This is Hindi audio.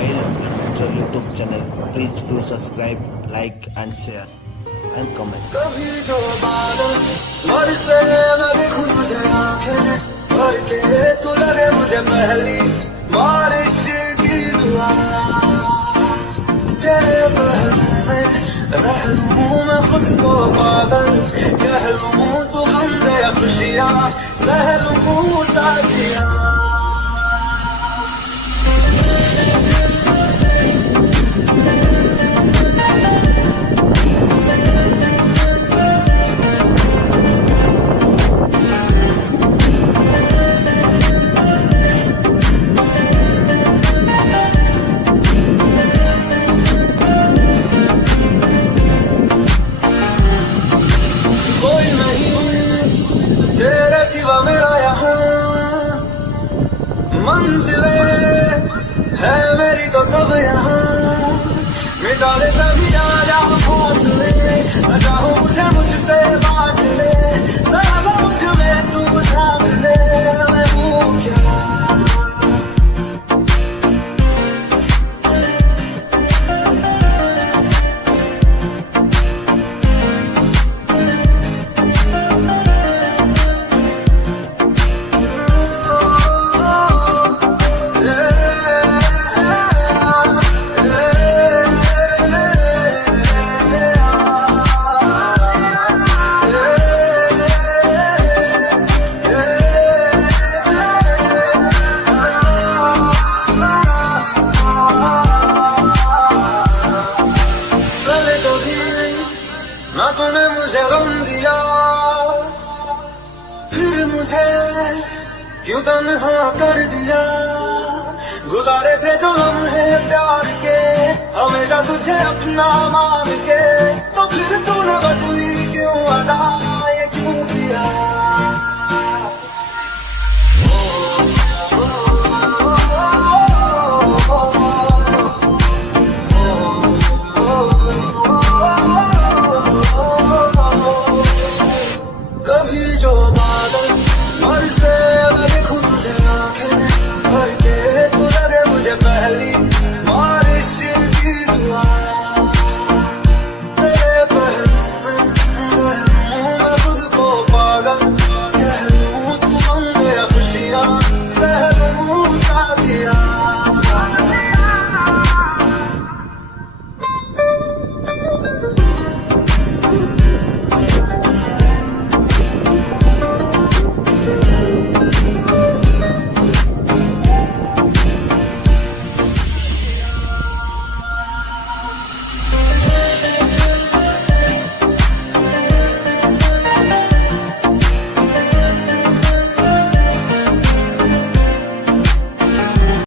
Smile Future YouTube channel. Please do subscribe, like and share and comment. कभी जो बादल बरसे मैं देखूं तुझे आंखें भर के, तू लगे मुझे पहली बारिश की दुआ। तेरे पहलू में रह लूं मैं खुद को पागल, कह लूं तू हम दे खुशियाँ सह लूं साथिया। तेरे सिवा मेरा यहाँ मंजिले है मेरी तो सब यहाँ, मिटा दे सभी आजा फासले, चाहो मुझे मुझसे बांट ले, जरा सा मुझ में तू झाँक ले, मैं हूँ क्या। ना तूने मुझे गम दिया, फिर मुझे क्यों तन्हा कर दिया। गुजारे थे जो लम्हे प्यार के, हमेशा तुझे अपना मान के, तो फिर तूने बदली क्यों अदा।